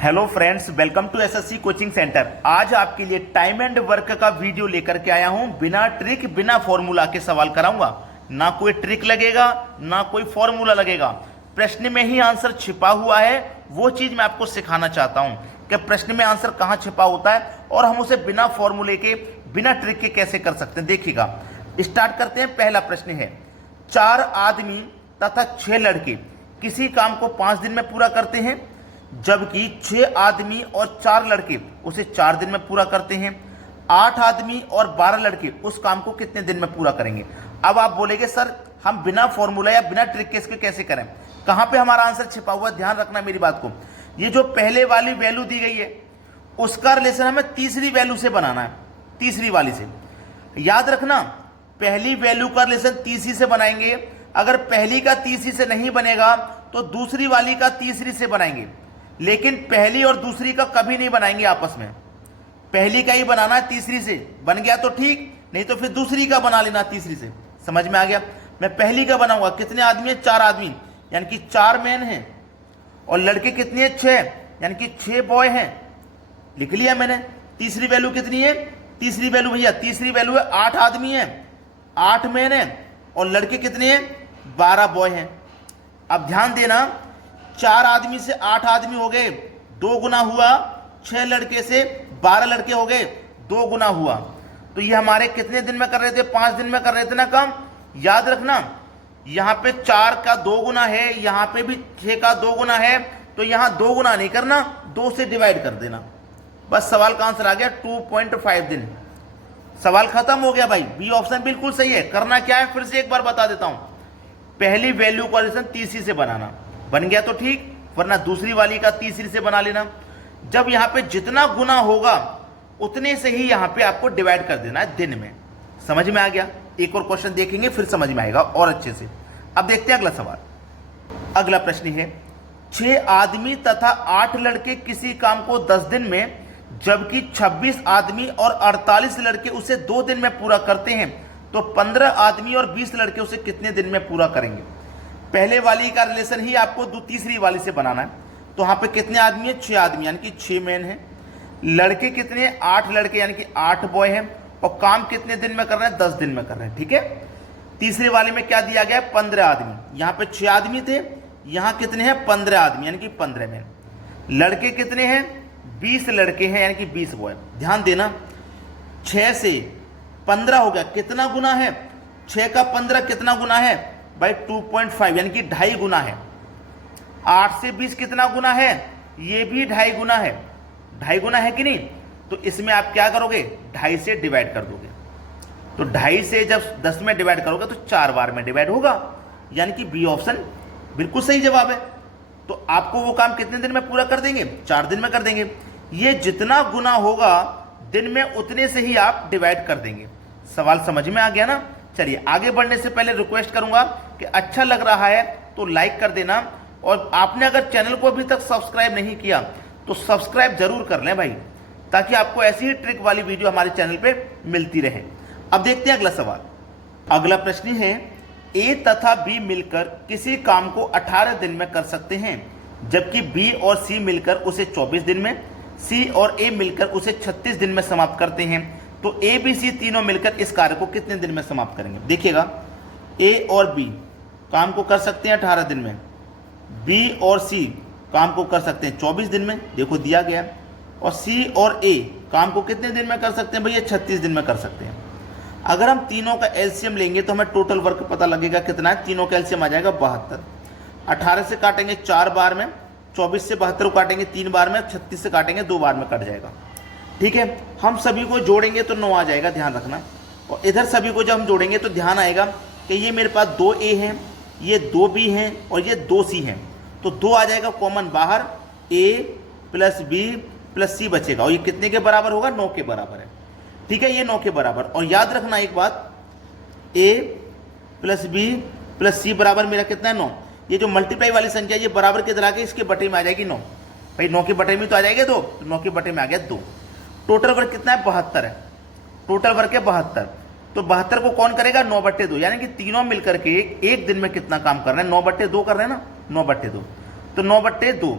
Hello friends, welcome to SSC coaching centre. आज आपके लिए टाइम एंड वर्क का वीडियो लेकर के आया हूं। बिना ट्रिक बिना फॉर्मूला के सवाल कराऊंगा। ना कोई ट्रिक लगेगा ना कोई फॉर्मूला लगेगा। प्रश्न में ही आंसर छिपा हुआ है। वो चीज मैं आपको सिखाना चाहता हूं कि प्रश्न में आंसर कहां छिपा होता है और हम उसे बिना फॉर्मूले के बिना ट्रिक के कैसे कर सकते हैं। देखिएगा, स्टार्ट करते हैं। पहला प्रश्न है, 4 आदमी तथा 6 लड़के किसी काम को 5 दिन में पूरा करते हैं, जबकि 6 आदमी और 4 लड़के उसे 4 दिन में पूरा करते हैं। 8 आदमी और 12 लड़के उस काम को कितने दिन में पूरा करेंगे। अब आप बोलेंगे सर हम बिना फॉर्मूला या बिना ट्रिक के इसके कैसे करें, कहां पे हमारा आंसर छिपा हुआ है। ध्यान रखना मेरी बात को। ये जो पहले वाली वैल्यू दी गई है उसका रिलेशन हमें तीसरी वैल्यू से बनाना है, तीसरी वाली से। याद रखना, पहली वैल्यू का रिलेशन तीसरी से बनाएंगे। अगर पहली का तीसरी से नहीं बनेगा तो दूसरी वाली का तीसरी से बनाएंगे, लेकिन पहली और दूसरी का कभी नहीं बनाएंगे आपस में। पहली का ही बनाना है, तीसरी से बन गया तो ठीक, नहीं तो फिर दूसरी का बना लेना तीसरी से। समझ में आ गया। मैं पहली का बनाऊंगा। कितने आदमी है? 4 आदमी, यानी कि 4 मैन हैं। और लड़के कितने हैं? 6, यानी कि 6 बॉय हैं। लिख लिया मैंने। तीसरी वैल्यू कितनी है? तीसरी वैल्यू भैया, तीसरी वैल्यू है 8 आदमी है, 8 मैन है। और लड़के कितने हैं? 12 बॉय हैं। अब ध्यान देना, 4 आदमी से 8 आदमी हो गए, 2 गुना हुआ। 6 लड़के से 12 लड़के हो गए, 2 गुना हुआ। तो ये हमारे कितने दिन में कर रहे थे? 5 दिन में कर रहे थे ना काम। याद रखना, यहां पे 4 का 2 गुना है, यहां पे भी 6 का 2 गुना है। तो यहां 2 गुना नहीं करना, 2 से डिवाइड कर देना। बस सवाल का आंसर आ गया 2.5 दिन। सवाल खत्म हो गया भाई। बी ऑप्शन बिल्कुल सही है। करना क्या है फिर से एक बार बता देता हूं। पहली वैल्यू का रिलेशन तीसरी से बनाना, बन गया तो ठीक, वरना दूसरी वाली का तीसरी से बना लेना। जब यहां पे जितना गुना होगा उतने से ही यहां पे आपको डिवाइड कर देना है दिन में। समझ में आ गया। एक और क्वेश्चन देखेंगे फिर समझ में आएगा और अच्छे से। अब देखते हैं अगला सवाल। अगला प्रश्न है, 6 आदमी तथा 8 लड़के किसी काम को 10 दिन में, जबकि 26 आदमी और 48 लड़के उसे 2 दिन में पूरा करते हैं, तो 15 आदमी और 20 लड़के उसे कितने दिन में पूरा करेंगे। पहले वाली का रिलेशन ही आपको तीसरी वाली से बनाना है। तो यहां पे कितने आदमी है? 6 आदमी, यानी कि 6 मैन है। लड़के कितने हैं? 8 लड़के, यानी कि 8 बॉय हैं। और काम कितने दिन में कर रहे हैं? 10 दिन में कर रहे हैं। ठीक है। तीसरे वाले में क्या दिया गया है? 15 आदमी। यहां पे 6 आदमी थे, यहां कितने हैं? 15 आदमी, यानी कि 15 मैन। लड़के कितने हैं? 20 लड़के हैं, यानी कि 20 बॉय। ध्यान देना, 6 से 15 हो गया, कितना गुना है? 6 का 15 कितना गुना है भाई? 2.5, यानी कि 2.5 गुना है। 8 से 20 कितना गुना है? ये भी 2.5 गुना है। 2.5 गुना है कि नहीं? तो इसमें आप क्या करोगे? 2.5 से डिवाइड कर दोगे। तो 2.5 से जब 10 में डिवाइड करोगे तो 4 बार में डिवाइड होगा, यानी कि बी ऑप्शन बिल्कुल सही जवाब है। तो आपको वो काम कितने दिन में पूरा कर देंगे? 4 दिन में कर देंगे। ये जितना गुना होगा दिन में उतने से ही आप डिवाइड कर देंगे। सवाल समझ में आ गया ना। चलिए, आगे बढ़ने से पहले रिक्वेस्ट करूंगा कि अच्छा लग रहा है तो लाइक कर देना, और आपने अगर चैनल को अभी तक सब्सक्राइब नहीं किया तो सब्सक्राइब जरूर कर लें भाई, ताकि आपको ऐसी ही ट्रिक वाली वीडियो हमारे चैनल पे मिलती रहे। अब देखते हैं अगला सवाल। अगला प्रश्न है, ए तथा बी मिलकर किसी काम को 18 दिन में कर सकते हैं, जबकि बी और सी मिलकर उसे 24 दिन में, सी और ए मिलकर उसे 36 दिन में समाप्त करते हैं। तो ए बी सी तीनों मिलकर इस कार्य को कितने दिन में समाप्त करेंगे। देखिएगा, ए और बी काम को कर सकते हैं 18 दिन में, बी और सी काम को कर सकते हैं 24 दिन में, देखो दिया गया। और सी और ए काम को कितने दिन में कर सकते हैं भैया? 36 दिन में कर सकते हैं। अगर हम तीनों का एलसीएम लेंगे तो हमें टोटल वर्क पता लगेगा कितना है। तीनों का एलसीएम आ जाएगा 72। 18 से काटेंगे 4 बार में, 24 से 72 को काटेंगे 3 बार में, 36 से काटेंगे 2 बार में कट जाएगा। ठीक है। हम सभी को जोड़ेंगे तो 9 आ जाएगा, ध्यान रखना। और इधर सभी को जब हम जोड़ेंगे तो ध्यान आएगा कि ये मेरे पास 2 ए हैं, ये 2 बी हैं और ये 2 सी हैं। तो 2 आ जाएगा कॉमन बाहर, ए प्लस बी प्लस सी बचेगा। और ये कितने के बराबर होगा? 9 के बराबर है। ठीक है, ये 9 के बराबर। और याद रखना एक बात, ए प्लस बी प्लस सी बराबर मेरा कितना है? 9। ये जो मल्टीप्लाई वाली संख्या ये बराबर के इधर आके इसके बटे में आ जाएगी 9। भाई 9 के बटे में तो आ जाएगा 2, तो 9 के बटे में आ गया 2। टोटल वर्क कितना है? 72 है। टोटल वर्क है 72। तो 72 को कौन करेगा? 9/2, यानी कि तीनों मिलकर के एक दिन में कितना काम कर रहे हैं? 9/2 कर रहे हैं ना, 9/2। तो 9/2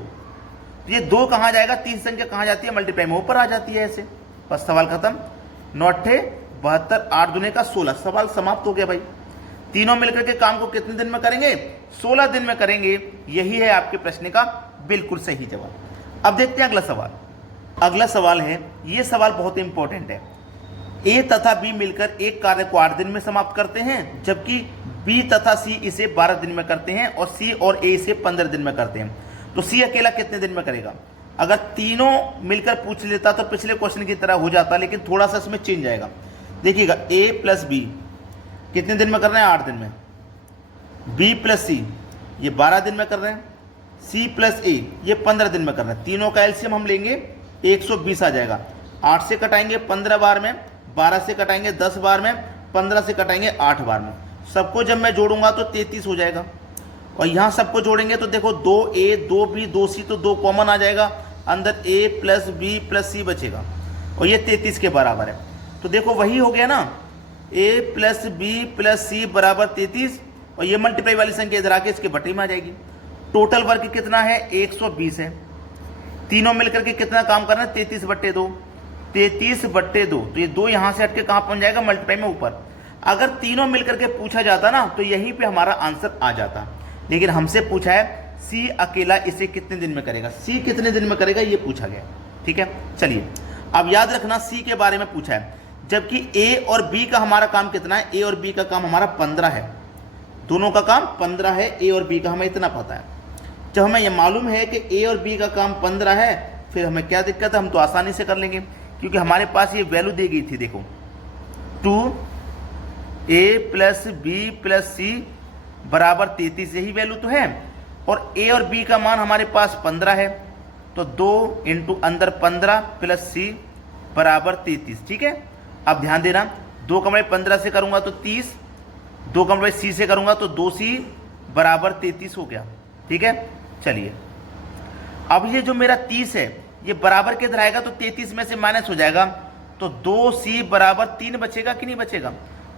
तो ये 2 कहाँ जाएगा, 3 संख्या कहाँ जाती है, मल्टीप्लाई में ऊपर आ जाती है ऐसे। बस सवाल खत्म। 9 × 72, 8 दूने का 16, सवाल समाप्त हो गया भाई। तीनों मिलकर के काम को कितने दिन में करेंगे, 16 दिन में करेंगे। यही है आपके प्रश्न का बिल्कुल सही जवाब। अब देखते हैं अगला सवाल। अगला सवाल है, ये सवाल बहुत इंपॉर्टेंट है। ए तथा बी मिलकर एक कार्य को 8 दिन में समाप्त करते हैं, जबकि बी तथा सी इसे 12 दिन में करते हैं और सी और ए इसे 15 दिन में करते हैं। तो सी अकेला कितने दिन में करेगा। अगर तीनों मिलकर पूछ लेता तो पिछले क्वेश्चन की तरह हो जाता, लेकिन थोड़ा सा इसमें चेंज आएगा। देखिएगा, ए प्लस बी कितने दिन में कर रहे हैं, 8 दिन में। बी प्लस सी ये 12 दिन में कर रहे हैं। सी प्लस ए ये 15 दिन में कर रहे हैं। तीनों का एलसीएम हम लेंगे 120 आ जाएगा। 8 से कटाएंगे 15 बार में, 12 से कटाएंगे 10 बार में, 15 से कटाएंगे 8 बार में। सबको जब मैं जोड़ूंगा तो 33 हो जाएगा। और यहाँ सबको जोड़ेंगे तो देखो 2a 2b 2c तो 2 कॉमन आ जाएगा, अंदर a प्लस बी प्लस सी बचेगा और ये 33 के बराबर है। तो देखो वही हो गया ना, a प्लस बी प्लस सी बराबर 33 और ये मल्टीप्लाई वाली संख्या इधर आके इसके बटे में आ जाएगी। टोटल वर्क कितना है, 120 है। तीनों मिलकर के कितना काम करना है, 33/2। 33/2 तो ये 2 यहाँ से हटके कहाँ पहुँच जाएगा, मल्टीप्लाई में ऊपर। अगर तीनों मिलकर के पूछा जाता ना तो यहीं पे हमारा आंसर आ जाता, लेकिन हमसे पूछा है सी अकेला इसे कितने दिन में करेगा। सी कितने दिन में करेगा ये पूछा गया। ठीक है, चलिए अब याद रखना सी के बारे में पूछा है, जबकि ए और बी का हमारा काम कितना है, ए और बी का काम हमारा 15 है। दोनों का काम 15 है, ए और बी का हमें इतना पता है। जब हमें यह मालूम है कि ए और बी का काम 15 है, फिर हमें क्या दिक्कत है, हम तो आसानी से कर लेंगे, क्योंकि हमारे पास ये वैल्यू दी गई थी। देखो 2a प्लस बी प्लस सी बराबर 33, यही वैल्यू तो है। और a और b का मान हमारे पास 15 है, तो 2 इंटू अंदर 15 प्लस सी बराबर 33। ठीक है, अब ध्यान देना, 2 का मैं 15 से करूंगा तो 30, 2 का मैं सी से करूंगा तो 2c बराबर 33 हो गया। ठीक है, चलिए अब ये जो मेरा 30 है ये बराबर किधर आएगा, तो 33 में से माइनस हो जाएगा, तो 2c बराबर 3 बचेगा कि नहीं बचेगा।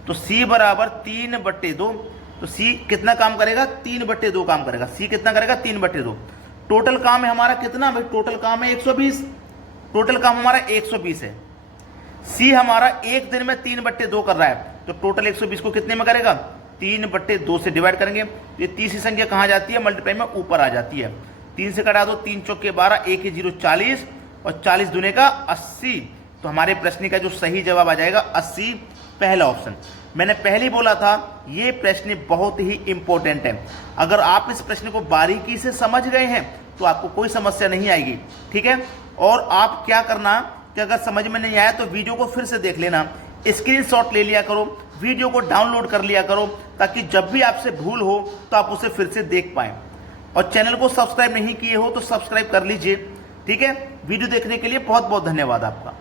तो c बराबर 3/2, तो c कितना काम करेगा, 3/2 काम करेगा। c कितना करेगा, 3/2। टोटल काम है हमारा कितना भाई, टोटल काम है 120। टोटल काम हमारा 120 है। c हमारा एक दिन में 3/2 कर रहा है, तो टोटल 120 को कितने में करेगा, 3/2 से डिवाइड करेंगे। तो ये तीसरी संख्या कहाँ जाती है, मल्टीप्लाई में ऊपर आ जाती है। 3 से कटा दो, 3 चौके 12, 1 0 40 और 40 दूने का 80। तो हमारे प्रश्न का जो सही जवाब आ जाएगा 80, पहला ऑप्शन। मैंने पहले ही बोला था ये प्रश्न बहुत ही इंपॉर्टेंट है। अगर आप इस प्रश्न को बारीकी से समझ गए हैं तो आपको कोई समस्या नहीं आएगी। ठीक है, और आप क्या करना कि अगर समझ में नहीं आया तो वीडियो को फिर से देख लेना, स्क्रीनशॉट ले लिया करो, वीडियो को डाउनलोड कर लिया करो, ताकि जब भी आपसे भूल हो तो आप उसे फिर से देख पाएं। और चैनल को सब्सक्राइब नहीं किए हो तो सब्सक्राइब कर लीजिए। ठीक है, वीडियो देखने के लिए बहुत बहुत धन्यवाद आपका।